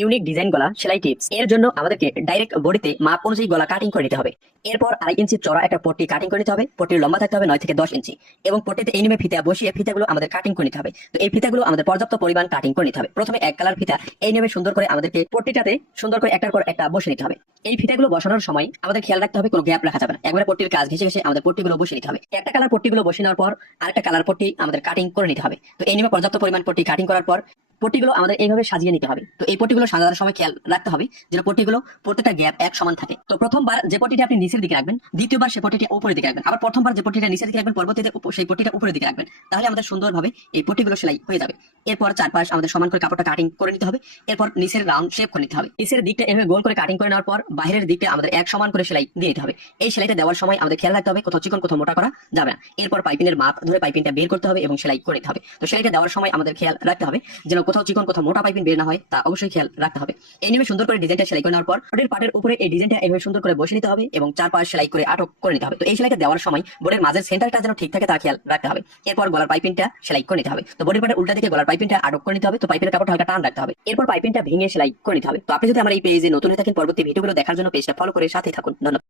Unique design গলা সেলাই tips এর জন্য আমাদেরকে ডাইরেক্ট বডিতে মাপ অনুযায়ী গলা কাটিং করে নিতে হবে। এরপর 2.5 ইঞ্চি চড়া একটা পট্টি কাটিং করে নিতে হবে। পট্টির লম্বা থাকতে হবে 9 থেকে 10 ইঞ্চি এবং পট্টিতে এই নিয়মে ফিতা বসিয়ে ফিতাগুলো আমাদের কাটিং করে নিতে হবে। তো এই ফিতাগুলো আমাদের পর্যাপ্ত পরিমাণ কাটিং করে নিতে হবে। প্রথমে এক কালার ফিতা এই নিয়মে সুন্দর করে আমাদেরকে পট্টিটাতে সুন্দর করে একটার পর একটা বসে নিতে হবে। এই ফিতাগুলো বসানোর সময় আমাদের খেয়াল রাখতে হবে কোনো গ্যাপ রাখা যাবে না। একবারে পট্টির কাজ ঘেঁষে ঘেঁষে আমাদের পট্টিগুলো বসে নিতে হবে। একটা কালার পট্টিগুলো বসে নেওয়ার পর আরেকটা কালার পট্টি আমাদের কাটিং করে নিতে হবে। তো এই নিয়মে পর্যাপ্ত পরিমাণ পট্টি কাটিং করার পর পট্টিগুলো আমাদের এইভাবে সাজিয়ে নিতে হবে। তো এই পট্টিগুলো সাজানোর সময় খেয়াল রাখতে হবে যেন পট্টিগুলো প্রত্যেকটা গ্যাপ এক সমান থাকে। তো প্রথমবার যে পট্টিটা আপনি নিচের দিকে রাখবেন, দ্বিতীয়বার সে পট্টিটা উপরের দিকে রাখবেন, আবার প্রথমবার যে পট্টিটা নিচের দিকে রাখবেন পরবর্তীতে সেই পট্টিটা উপরের দিকে রাখবেন। তাহলে আমাদের সুন্দরভাবে এই পট্টিগুলো সেলাই হয়ে যাবে। এরপর চারপাশ আমাদের সমান করে কাপড়টা কাটিং করে নিতে হবে। এরপর নিচের রাউন্ড শেপ করে নিতে হবে। নিচের দিকটা এভাবে গোল করে কাটিং করে নেওয়ার পর বাইরের দিকটা আমাদের এক সমান করে সেলাই দিয়ে দিতে হবে। এই সেলাইটা দেওয়ার সময় আমাদের খেয়াল রাখতে হবে কোথাও চিকন কোথাও মোটা করা যাবে না। এরপর পাইপিনের মাপ ধরে পাইপিনটা বের করতে হবে এবং সেলাই করে নিতে হবে। তো সেলাইটা দেওয়ার সময় আমাদের খেয়াল রাখতে হবে যেন কোথাও চিকন কোথাও মোটা পাইপিন বের না হয়, তা অবশ্যই খেয়াল রাখতে হবে। এই নিয়মে সুন্দর করে ডিজাইনটা সেলাই করে নেওয়ার পর বোর্ডের পাটের উপরে এই ডিজাইনটা এভাবে সুন্দর করে বসে নিতে হবে এবং চারপাশ সেলাই করে আটক করে নিতে হবে। তো এই সেলাইটা দেওয়ার সময় বোর্ডের মাঝের সেন্টারটা যেন ঠিক থাকে তা খেয়াল রাখতে হবে। এরপর গলার পাইপিনটা সেলাই করে নিতে হবে। তো বোর্ডের পাটের উল্টা দিকে গলার পাইপিনটা আটক করে নিতে হবে। তো পাইপিনের কাপড়টা হালকা টান রাখতে হবে। এরপর পাইপিনটা ভেঙে সেলাই করে নিতে হবে। তো আপনি যদি আমার এই পেজে নতুন হয়ে থাকেন পরবর্তী ভিডিওগুলো দেখার জন্য পেজটা ফলো করে সাথে থাকুন। ধন্যবাদ।